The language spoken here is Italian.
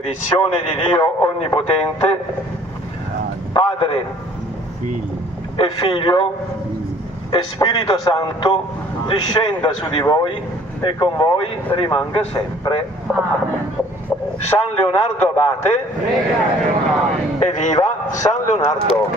benedizione di Dio Onnipotente, Padre e Figlio e Spirito Santo, discenda su di voi e con voi rimanga sempre. San Leonardo Abate, e viva San Leonardo!